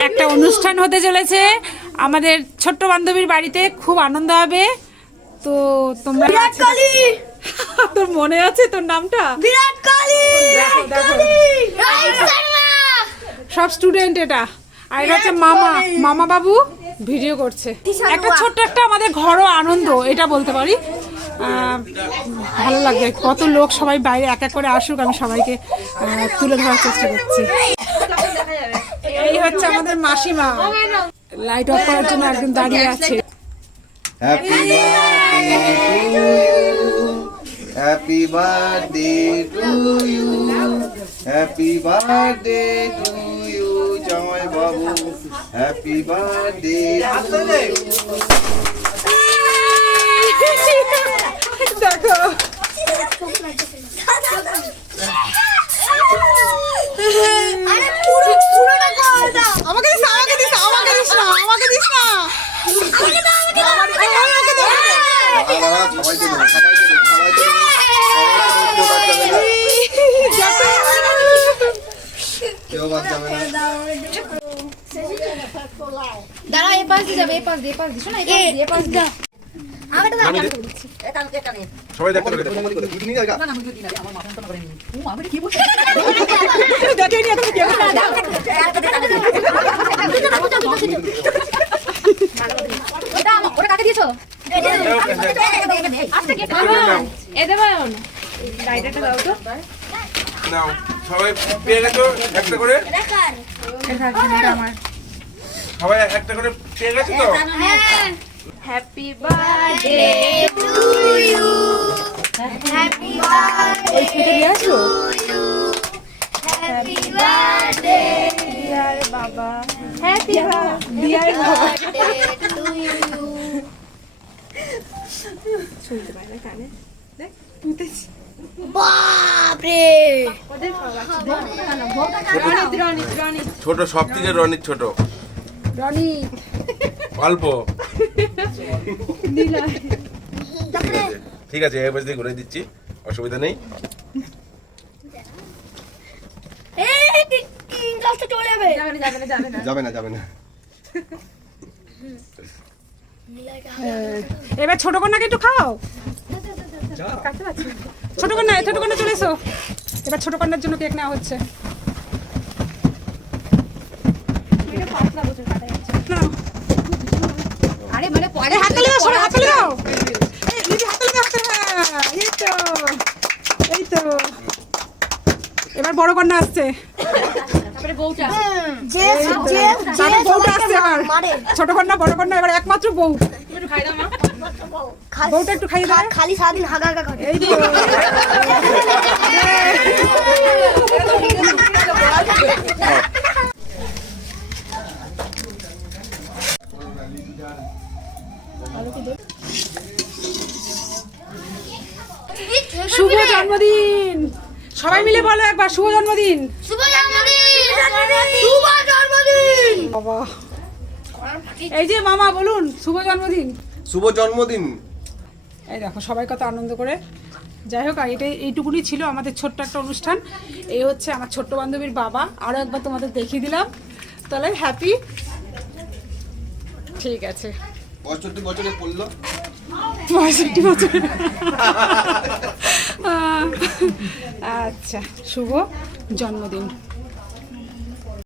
একটা অনুষ্ঠান হতে চলেছে। আমাদের ছোট্ট বান্ধবীর বাড়িতে খুব আনন্দ হবে। তো তোমরা বিরাট কোহলি! তোর মনে আছে তোর নামটা? বিরাট কোহলি! শর্মা! সব স্টুডেন্ট এটা। আর এটা হচ্ছে মামা মামা বাবু ভিডিও করছে। একটা ছোট্ট একটা আমাদের ঘরোয়া আনন্দ এটা বলতে পারি। আহ, ভালো লাগবে। কত লোক সবাই বাইরে এক এক করে আসুক আমি সবাইকে তুলে ধরার চেষ্টা করছি। আমাদের মাসিমা। লাইট অফ করার জন্য দাঁড়িয়ে আছে। Happy happy birthday to you happy birthday to you Joy babu happy birthday আসলে দেখো দাঁড়াও এ পাশ দিয়ে যাবে এ পাশ দিয়ে পাশ দিয়ে শোনো এ পাশ দিয়ে এ পাশ দিয়ে সবাই দেখতে পাবে, দেখতে পাবে। দুটো নিয়ে যা, যা। দেখেই নি এখন কি হবে। ওটা ওটা কাকে দিয়েছ আচ্ছা কে এ দেবেন রাইডারটা দাও তো নাও সবাই পেয়ে গেছো একটা করে সবাই একটা করে পেয়ে গেছো তো? Happy birthday to you happy birthday to you happy birthday dear বাবা। Happy dear birthday to you বাপরে। রনিত রনিত রনিত। ছোট সব থেকে রনির ছোট। রনি অল্প ঠিক আছে ঠিক আছে এবার দিয়ে ঘুরে দিচ্ছি অসুবিধা নেই। যাবে। না যাবে না যাবে যাবে না, যাবে না। এবার ছোট কন্যাকে একটু খাও। ছোট কন্যা ছোট কন্যা চলে এসো। এবার ছোট কন্যার জন্য কেক নেওয়া হচ্ছে নাও। সবাই এই দিদি। এই তো এই তো এবার বড় কন্যা আসছে। তারপরে বউটা। যে যে তারপর বউটা আসছে এবার। মারে। ছোট কন্যা বড় কন্যা এবার একমাত্র বউ। খাই বউটা একটু খাইয়ে দাও। খালি সারাদিন হাগা হাগা করে। এই শুভ জন্মদিন। সবাই মিলে বলো একবার শুভ জন্মদিন। শুভ জন্মদিন। শুভ জন্মদিন। বাবা। এই যে মামা বলুন শুভ জন্মদিন। শুভ জন্মদিন। এই দেখো সবাই কত আনন্দ করে। যাই হোক আর এটাই এইটুকুনি ছিল আমাদের ছোট্ট একটা অনুষ্ঠান। এই হচ্ছে আমার ছোট্ট বান্ধবীর বাবা। আরও একবার তোমাদের দেখিয়ে দিলাম। তাহলে হ্যাপি ঠিক আছে। পঁয়ষট্টি বছরে পড়ল। পঁয়ষট্টি বছর আচ্ছা শুভ জন্মদিন।